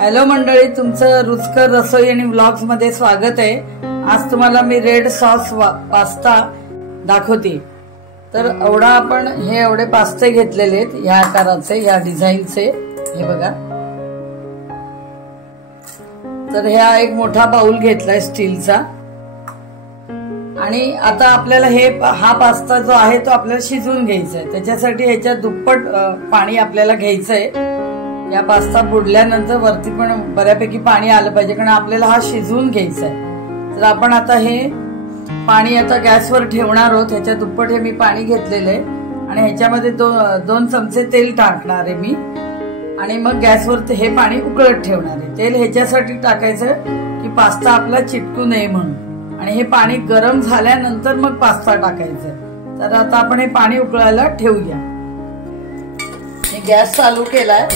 Hello मंडळी, तुमचं रुचकर रसोई आणि व्लॉग्स मध्ये स्वागत आहे। आज तुम्हाला मी रेड सॉस पास्ता दाखवते। तर आपण एवढे पास्ते घेतलेले आहेत, या आकाराचे, या डिझाईनचे, हे बघा। तर ह्या एक मोठा बाउल घेतलाय स्टीलचा, आणि आता आपल्याला हा पास्ता जो आहे तो आपल्याला शिजवून घ्यायचा आहे। त्याच्यासाठी ह्याच्या दुप्पट पाणी आपल्याला घ्यायचंय। या पास्ता बुडल्यानंतर वरती पण बऱ्यापैकी पाणी आलं पाहिजे, कारण आपल्याला हा शिजवून घ्यायचा आहे। तर आपण आता हे पाणी गॅसवर ठेवणार आहोत। ह्याच्या दुप्पट हे मी पाणी घेतलेलं आहे, आणि ह्याच्यामध्ये दोन चमचे तेल टाकणार आहे मी, आणि मग गॅसवर हे पाणी उकळत ठेवणार आहे। तेल ह्याच्यासाठी टाकायचं की पास्ता आपला चिटकू नये म्हणून, आणि हे पाणी गरम झाल्यानंतर मग पास्ता टाकायचं। तर आता आपण हे पाणी उकळायला ठेवूया। मी गॅस चालू केलाय,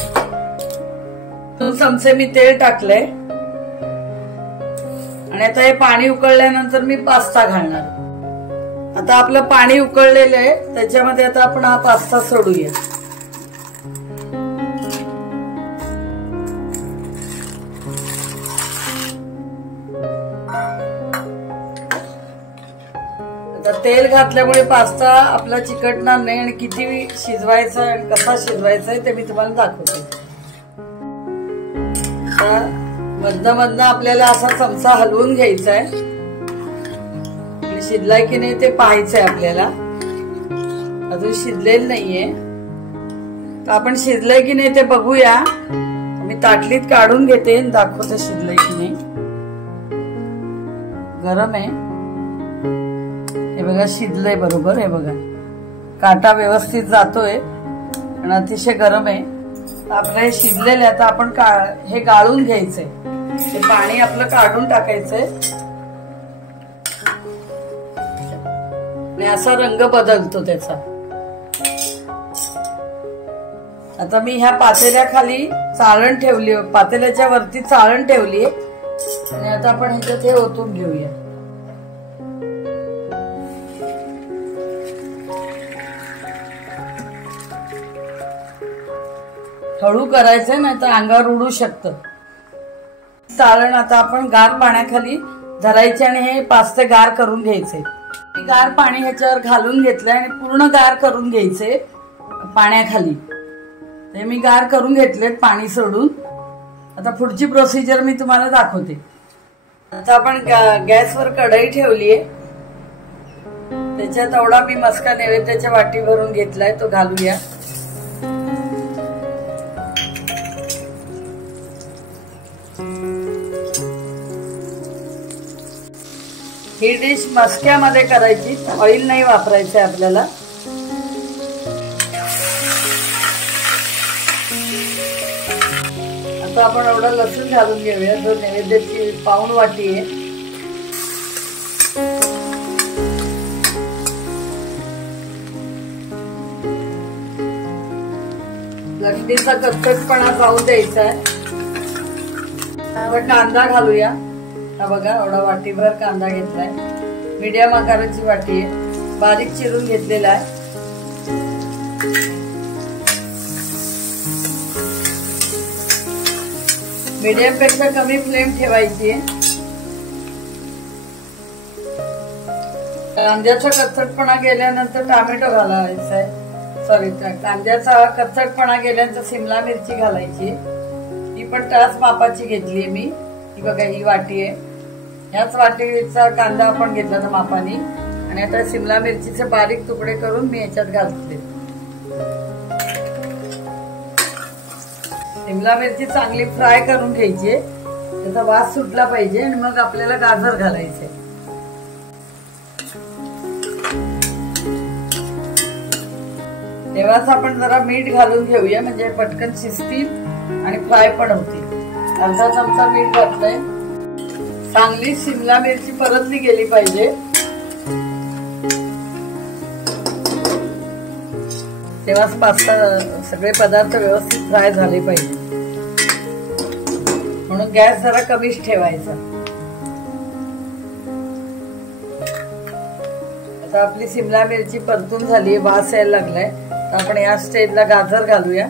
2 चमचे मी तेल टाकले, आणि आता हे पाणी उकळल्यानंतर मी पास्ता घालणार। आता आपलं पाणी उकळलेलं आहे, त्याच्यामध्ये आता आपण हा पास्ता सोडूया। आता तेल घातल्यामुळे पास्ता आपला चिकटणार नाही, आणि किती शिजवायचा आणि कसा शिजवायचा आहे ते मी तुम्हाला दाखवते। मधनं आपल्याला असा चमचा हलवून घ्यायचा आहे, आणि शिजलाय की नाही ते पाहायचंय आपल्याला। अजून शिजलेलं नाहीये, तर आपण शिजलंय की नाही ते बघूया। मी ताटलीत काढून घेते आणि दाखवते शिजलंय की नाही। गरम आहे, हे बघा, शिजलंय बरोबर। हे बघा, काटा व्यवस्थित जातोय, आणि अतिशय गरम आहे। आपलं हे शिजलेलं आहे। आता आपण हे गाळून घ्यायचंय, ते पाणी आपलं काढून टाकायचंय, आणि असा रंग बदलतो त्याचा। आता मी ह्या पातेल्याखाली चाळण ठेवली, पातेल्याच्या वरती चाळण ठेवली, आणि आता आपण ह्याच्यात हे ओतून घेऊया। हळू करायचंय, नाही तर अंगावर उडू शकतं। चाळण आता आपण गार पाण्याखाली धरायचे, आणि हे पास्ते गार करून घ्यायचे। गार पाणी ह्याच्यावर घालून घेतलंय, आणि पूर्ण गार करून घ्यायचे पाण्याखाली। ते मी गार करून घेतलेत पाणी सोडून। आता पुढची प्रोसिजर मी तुम्हाला दाखवते। आता आपण गॅसवर कढई ठेवलीये, त्याच्यात एवढा मी मस्का नैवेद्याच्या वाटी भरून घेतलाय, तो घालूया। ही डिश मस्क्यामध्ये करायची, ऑइल नाही वापरायचंय आपल्याला। आता आपण एवढा लसूण घालून घेऊया, जो नैवेद्याची पाऊण वाटी आहे। लसणीचा कचकटपणा जाऊ द्यायचा आहे। आता कांदा घालूया। हा बघा, एवढा वाटीभर कांदा घेतलाय, मीडियम आकाराची वाटी आहे, बारीक चिरून घेतलेला आहे। मीडियम पेक्षा कमी फ्लेम ठेवायची आहे। कांद्याचा कच्चटपणा गेल्यानंतर टोमॅटो घालायचा आहे, सॉरी, कांद्याचा कच्चटपणा गेल्यानंतर सिमला मिरची घालायची। ही पण त्याच मापाची घेतली मी। ही बघा, ही वाटी आहे, ह्याच वाटीचा कांदा आपण घेतला तर मापाने, आणि आता सिमला मिरचीचे बारीक तुकडे करून मी याच्यात घालते। सिमला मिरची चांगली फ्राय करून घ्यायची, त्याचा वास सुटला पाहिजे, आणि मग आपल्याला गाजर घालायचे। तेव्हाच आपण जरा मीठ घालून घेऊया, म्हणजे पटकन शिजतील आणि फ्राय पण होतील। अर्धा चमचा मीठ घातलंय। चांगली सिमला मिरची परतली गेली पाहिजे, तेव्हाच पास्ता सगळे पदार्थ व्यवस्थित फ्राय झाले पाहिजे, म्हणून गॅस जरा कमीच ठेवायचा। आता आपली सिमला मिरची परतून झाली, वास यायला लागलाय, तर आपण या स्टेजला गाजर घालूया।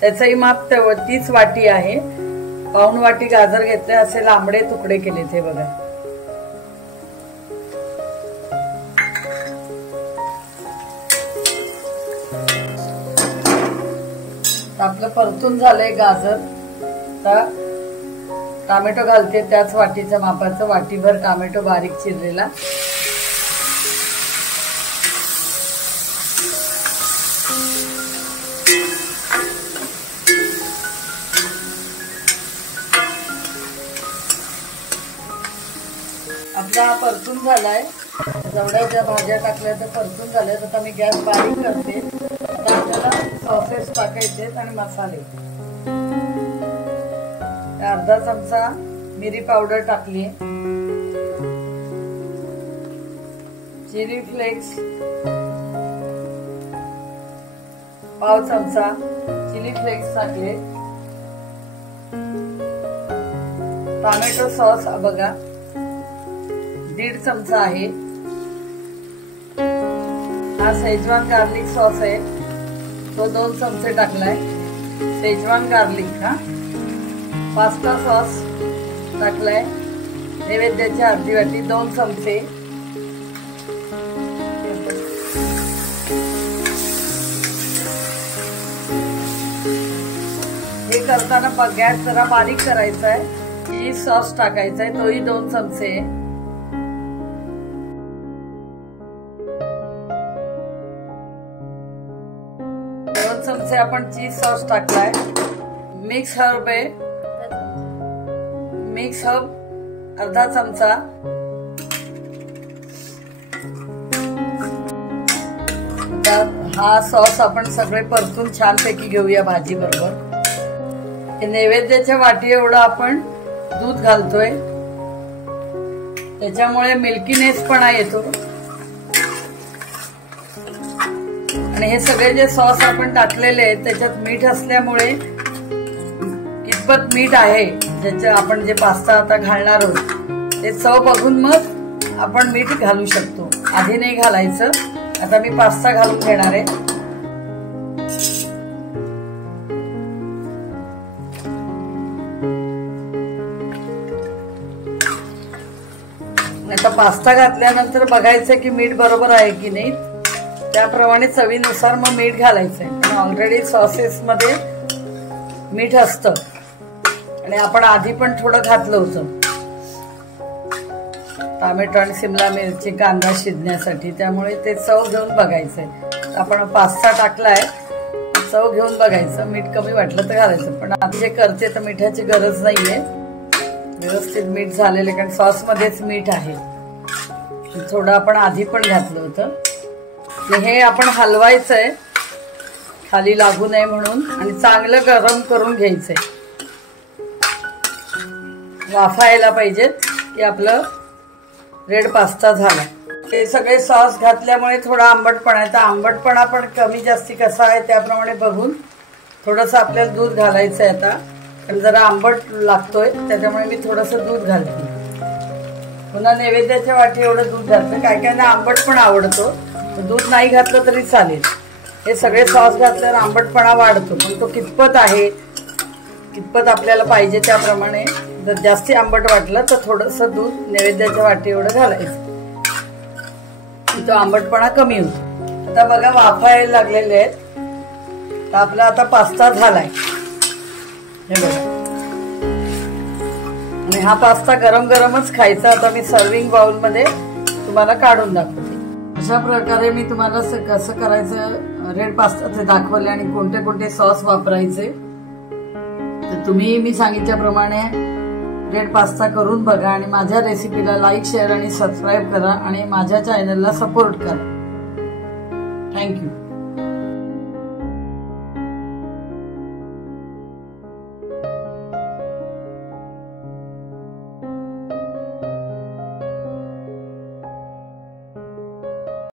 त्याचंही माप तीच वाटी आहे, पाऊण वाटी गाजर घेतले, असे लांबडे तुकडे केले ते बघा. आपलं परतून झालंय गाजर. आता टोमॅटो घालते त्याच वाटीच्या मापाचं, वाटीभर टोमॅटो बारीक चिरलेला. आपला परतून झालाय. जेवढ्या ज्या भाज्या टाकल्या त्या परतून झाल्या. आता मी गॅस बारीक करते. आता आपल्याला सॉसेस टाकायचे आणि मसाले. अर्धा चमचा मिरी पावडर टाकली, चिली फ्लेक्स पाव चमचा चिली फ्लेक्स टाकले, टोमॅटो सॉस बघा 1.5 चमचा आहे. हा शेजवान गार्लिक सॉस आहे, तो 2 चमचे टाकलाय. Schezwan garlic. हा पास्ता सॉस टाकलाय, नैवेद्याची अर्धी वाटी 2 चमचे. हे करताना गॅस जरा बारीक करायचा आहे. चीज सॉस टाकायचा आहे, तोही 2 चमचे. 2 चमचे आपण चीज सॉस टाकलाय. मिक्स हर्ब आहे, मिक्स हर्ब अर्धा चमचा. हा सॉस आपण सगळे परतून छानपैकी घेऊया भाजी बरोबर. नैवेद्याच्या वाटी एवढं आपण दूध घालतोय, त्याच्यामुळे मिल्कीनेसपणा येतो. आणि हे सगळे जे सॉस आपण टाकलेले आहेत त्याच्यात मीठ असल्यामुळे कितपत मीठ आहे ज्याच्या आपण जे पास्ता आता घालणार आहोत ते चव बघून मग आपण मीठ घालू शकतो. आधी नाही घालायचं. आता मी पास्ता घालून घेणार आहे. आता पास्ता घातल्यानंतर बघायचं की मीठ बरोबर आहे की नाही. त्याप्रमाणे चवीनुसार मग मीठ घालायचंय. ऑलरेडी सॉसेस मध्ये मीठ असतं आणि आपण आधी पण थोडं घातलं होतं टोमॅटो आणि शिमला मिरची कांदा शिजण्यासाठी, त्यामुळे ते चव घेऊन बघायचंय. आपण पास्ता टाकलाय, चव घेऊन बघायचं. मीठ कमी वाटलं तर घालायचं, पण आधी जे करते तर मिठाची गरज नाहीये. व्यवस्थित मीठ झालेलं, कारण सॉस मध्येच मीठ आहे. थोडं आपण आधी पण घातलं होतं. हे आपण हलवायचंय खाली लागू नये म्हणून, आणि चांगलं गरम करून घ्यायचंय. वाफा यायला पाहिजेत की आपलं रेड पास्ता झाला. ते सगळे सॉस घातल्यामुळे थोडा आंबटपणा आहे. तर आंबटपणा पण कमी जास्ती कसा आहे त्याप्रमाणे बघून थोडंसं आपल्याला दूध घालायचंय. आता कारण जरा आंबट लागतोय त्याच्यामुळे मी थोडंसं दूध घालते. पुन्हा नैवेद्याच्या वाटी एवढं दूध घालतं. काय काय ना आंबट पण आवडतो, दूध नाही घातलं तरी चालेल. हे सगळे सॉस घातल्यावर आंबटपणा वाढतो, पण तो कितपत आहे कितपत आपल्याला पाहिजे त्याप्रमाणे. जर जास्ती आंबट वाटलं तर थोडंसं दूध नैवेद्याच्या वाटी एवढं घालायचं, तो आंबटपणा कमी होतो. आता बघा वाफा यायला लागलेले आहेत. तर आपला आता पास्ता झालाय हे बघा. आणि हा पास्ता गरम गरमच खायचा. आता मी सर्विंग बाउल मध्ये तुम्हाला काढून दाखवते. अशा प्रकारे मी तुम्हाला कसं करायचं रेड पास्ता ते दाखवले आणि कोणते कोणते सॉस वापरायचे. तर तुम्ही मी सांगितल्याप्रमाणे रेड पास्ता करून बघा आणि माझ्या रेसिपीला लाईक, शेअर आणि सबस्क्राईब करा आणि माझ्या चॅनलला सपोर्ट करा. थँक्यू.